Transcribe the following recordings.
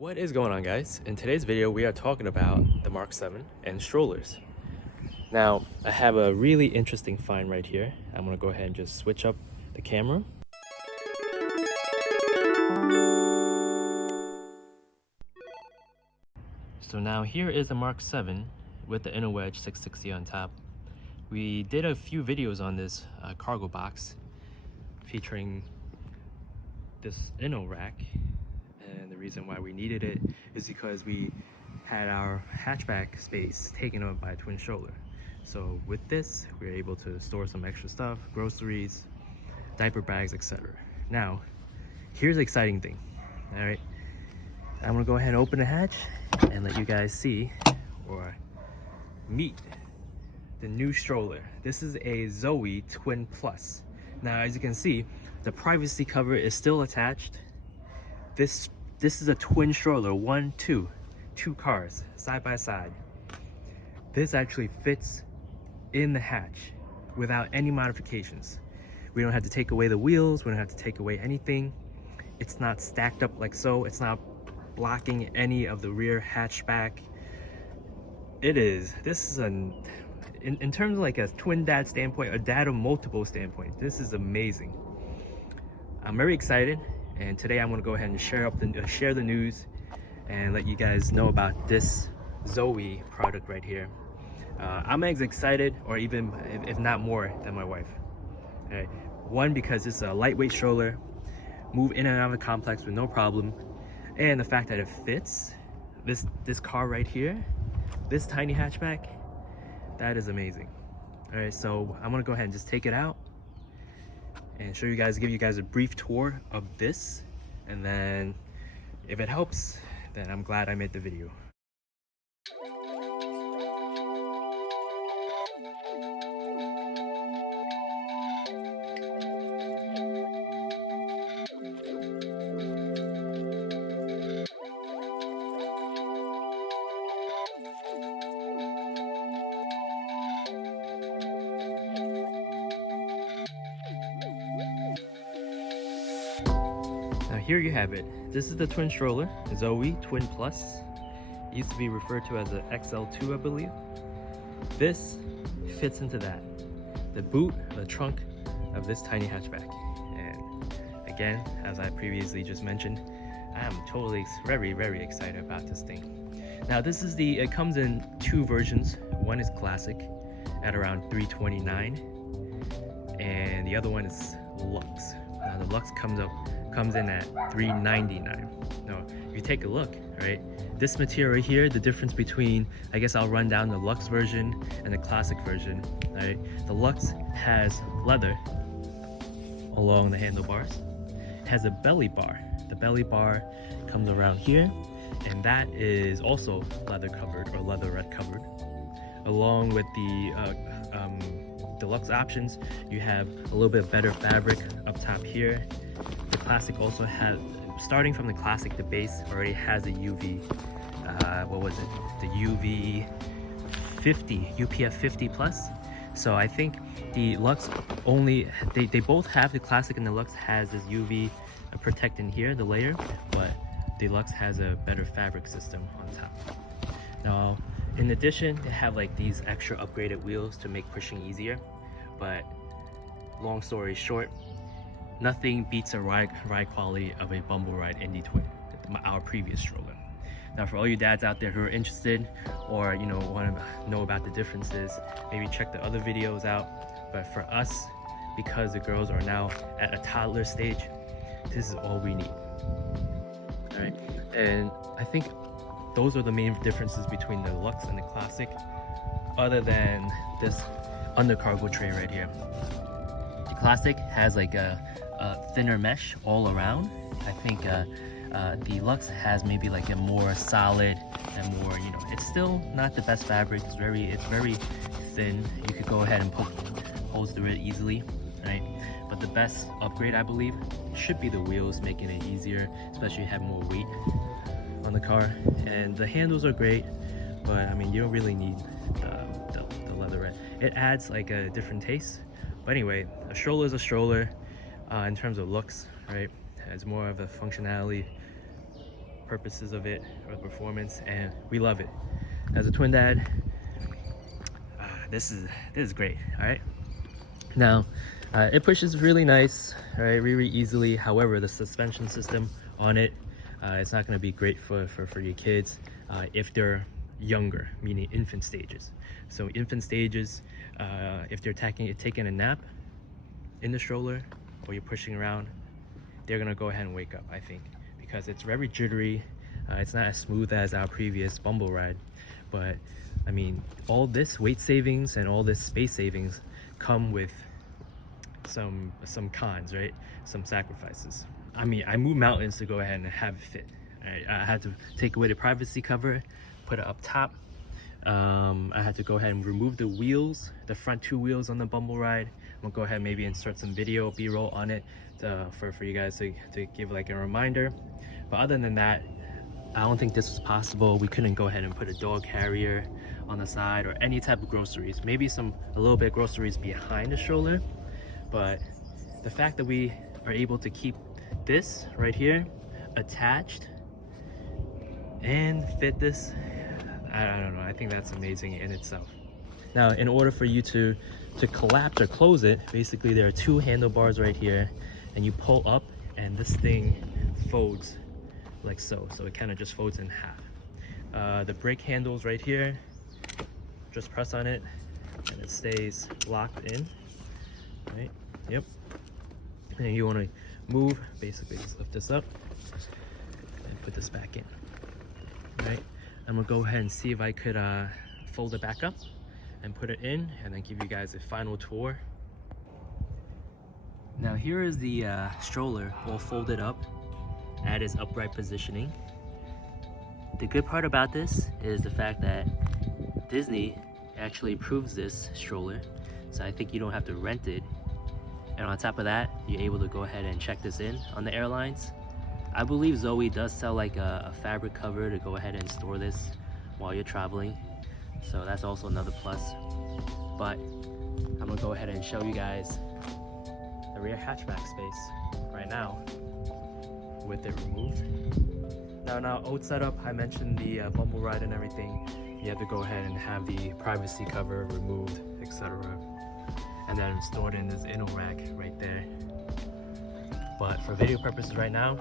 What is going on, guys? In today's video we are talking about the Mark 7 and strollers. Now I have a really interesting find right here. I'm gonna go ahead and just switch up the camera. So now here is the Mark 7 with the inner wedge 660 on top. We did a few videos on this cargo box featuring this inner rack, and the reason why we needed it is because we had our hatchback space taken up by a twin stroller. So with this, we were able to store some extra stuff, groceries, diaper bags, etc. Now, here's the exciting thing. All right, I'm gonna go ahead and open the hatch and let you guys see or meet the new stroller. This is a ZOE Twin Plus. Now, as you can see, the privacy cover is still attached. This is a twin stroller, two cars side by side. This actually fits in the hatch without any modifications. We don't have to take away the wheels, we don't have to take away anything. It's not stacked up like so. It's not blocking any of the rear hatchback. This is in terms of like a twin dad standpoint, a dad of multiple standpoint, this is amazing. I'm very excited, and today I'm going to go ahead and share the news and let you guys know about this ZOE product right here. I'm as excited, or even if not more, than my wife. All right. One, because it's a lightweight stroller, move in and out of the complex with no problem, and the fact that it fits this car right here, this tiny hatchback, that is amazing. All right, so I'm gonna go ahead and just take it out and give you guys a brief tour of this, and then if it helps, then I'm glad I made the video. Now here you have it. This is the twin stroller, ZOE Twin Plus. It used to be referred to as an XL2, I believe. This fits into that. The boot, the trunk of this tiny hatchback. And again, as I previously just mentioned, I am totally very, very excited about this thing. Now it comes in two versions. One is classic at around $329, and the other one is Lux. Now the Lux comes in at $399. Now, if you take a look, right, this material here, the difference between, I guess I'll run down the Lux version and the classic version, right? The Lux has leather along the handlebars. It has a belly bar. The belly bar comes around here, and that is also leather covered or leatherette covered. Along with the deluxe options, you have a little bit better fabric up top here. The classic also has, starting from the classic, the base already has a UV, the UV 50, UPF 50 plus. So I think the Lux they both have, the classic and the Lux has this UV protectant here, the layer, but the Lux has a better fabric system on top. Now, in addition, they have like these extra upgraded wheels to make pushing easier, but long story short, nothing beats a ride quality of a Bumble Ride Indy Twin, our previous stroller. Now, for all you dads out there who are interested, or want to know about the differences, maybe check the other videos out. But for us, because the girls are now at a toddler stage, this is all we need. All right, and I think those are the main differences between the Lux and the classic, other than this undercargo tray right here. The classic has like a thinner mesh all around. I think the Lux has maybe like a more solid and more, it's still not the best fabric. It's very thin. You could go ahead and poke holes through it easily, right? But the best upgrade, I believe, should be the wheels, making it easier, especially have more weight on the car. And the handles are great, but I mean, you don't really need the leatherette. It adds like a different taste. But anyway, a stroller is a stroller in terms of looks, right? It's more of a functionality purposes of it, or the performance, and we love it. As a twin dad, this is great. All right, now it pushes really nice, all right, really easily. However, the suspension system on it, it's not going to be great for your kids if they're younger, meaning infant stages. So infant stages, if they're taking a nap in the stroller, or you're pushing around, they're gonna go ahead and wake up, I think, because it's very jittery. It's not as smooth as our previous Bumble ride, but I mean, all this weight savings and all this space savings come with some cons, right? Some sacrifices. I mean, I moved mountains to go ahead and have it fit. I had to take away the privacy cover, put it up top. I had to go ahead and remove the wheels, the front 2 wheels on the Bumble ride. I'm gonna go ahead and maybe insert some video B-roll on it for you guys to give like a reminder. But other than that, I don't think this was possible. We couldn't go ahead and put a dog carrier on the side or any type of groceries. Maybe a little bit of groceries behind the stroller. But the fact that we are able to keep this right here attached and fit this, I don't know, I think that's amazing in itself. Now, in order for you to collapse or close it, basically there are 2 handlebars right here, and you pull up and this thing folds like so. So it kind of just folds in half. The brake handles right here, just press on it and it stays locked in, right? Yep. And you want to move, basically just lift this up and put this back in, right? I'm gonna go ahead and see if I could fold it back up and put it in, and then give you guys a final tour. Now here is the stroller all folded up at its upright positioning. The good part about this is the fact that Disney actually approves this stroller, so I think you don't have to rent it. And on top of that, you're able to go ahead and check this in on the airlines. I believe ZOE does sell like a fabric cover to go ahead and store this while you're traveling, so that's also another plus. But I'm gonna go ahead and show you guys the rear hatchback space right now with it removed. Now old setup, I mentioned the Bumble ride and everything. You have to go ahead and have the privacy cover removed, etc., and then stored in this inner rack right there. But for video purposes right now,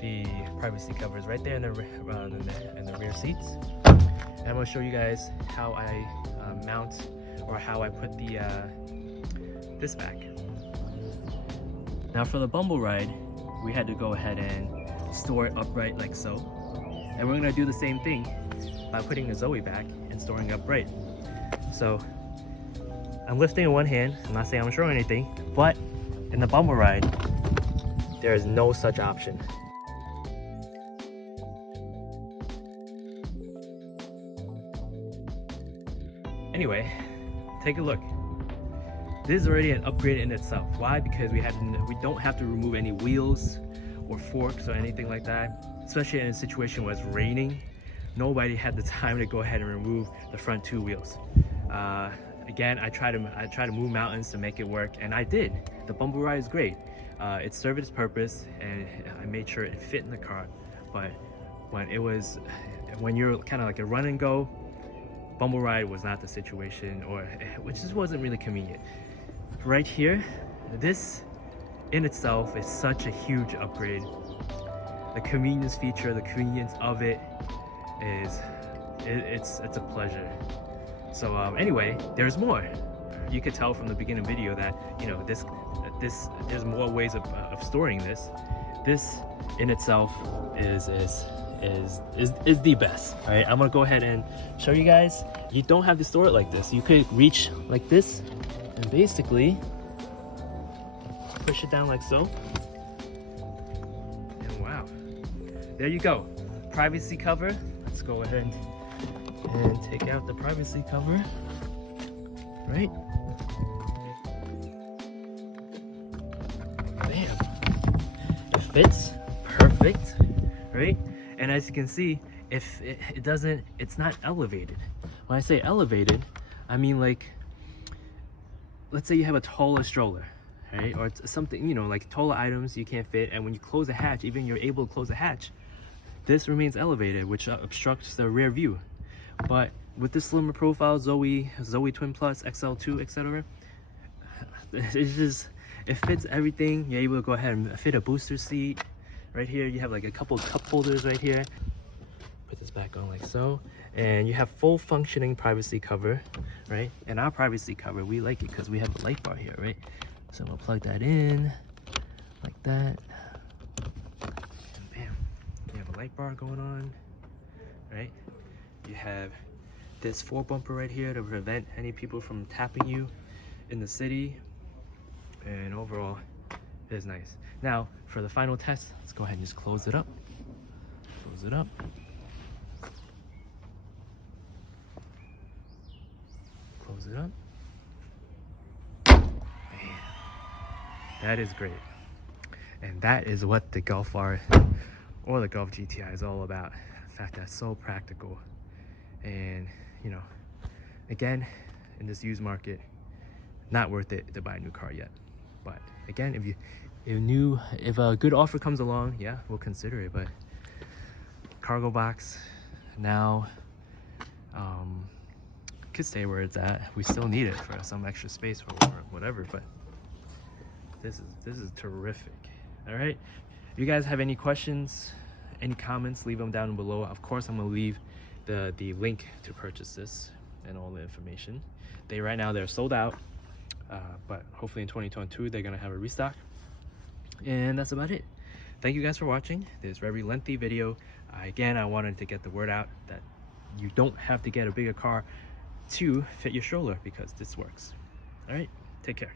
the privacy cover is right there in the rear seats. And I'm gonna show you guys how I mount, or how I put the this back. Now for the Bumble ride, we had to go ahead and store it upright like so. And we're gonna do the same thing by putting the ZOE back and storing upright. So I'm lifting in one hand. I'm not saying I'm showing anything, but in the Bumble ride, there is no such option. Anyway, take a look. This is already an upgrade in itself. Why? Because we don't have to remove any wheels or forks or anything like that. Especially in a situation where it's raining, nobody had the time to go ahead and remove the front 2 wheels. Again, I try to move mountains to make it work, and I did. The Bumble ride is great. It served its purpose, and I made sure it fit in the car. But when you're kind of like a run and go, Bumble ride was not the situation, or which just wasn't really convenient. Right here, this in itself is such a huge upgrade. The convenience feature, the convenience of it is, it's a pleasure. So anyway, there's more. You could tell from the beginning video that, you know, there's more ways of storing this. This in itself is the best. All right, I'm gonna go ahead and show you guys. You don't have to store it like this. You could reach like this and basically push it down like so. And wow, there you go. Privacy cover. Let's go ahead and take out the privacy cover. Right? Bam. It fits perfect, right? And as you can see, if it's not elevated. When I say elevated, I mean like, let's say you have a taller stroller, right? Or it's something, you know, like taller items you can't fit, and when you close a hatch, even you're able to close a hatch, this remains elevated, which obstructs the rear view. But with the slimmer profile, ZOE Twin Plus, XL2, etc., it's just, it fits everything. You're able to go ahead and fit a booster seat. Right here, you have like a couple of cup holders right here. Put this back on like so. And you have full functioning privacy cover, right? And our privacy cover, we like it because we have a light bar here, right? So I'm gonna plug that in like that. And bam, you have a light bar going on, right? You have this 4-bumper right here to prevent any people from tapping you in the city. And overall, it is nice. Now, for the final test, let's go ahead and just close it up. Close it up. Close it up. Man, that is great. And that is what the Golf R or the Golf GTI is all about. The fact that it's so practical. And, you know, again, in this used market, not worth it to buy a new car yet. But again, if a good offer comes along, yeah, we'll consider it. But cargo box now could stay where it's at. We still need it for some extra space or whatever, but this is terrific. All right, if you guys have any questions, any comments, leave them down below. Of course, I'm gonna leave the link to purchase this and all the information. Right now they're sold out, but hopefully in 2022 they're gonna have a restock. And that's about it. Thank you guys for watching this very lengthy video. Again, I wanted to get the word out that you don't have to get a bigger car to fit your stroller, because this works. All right, take care.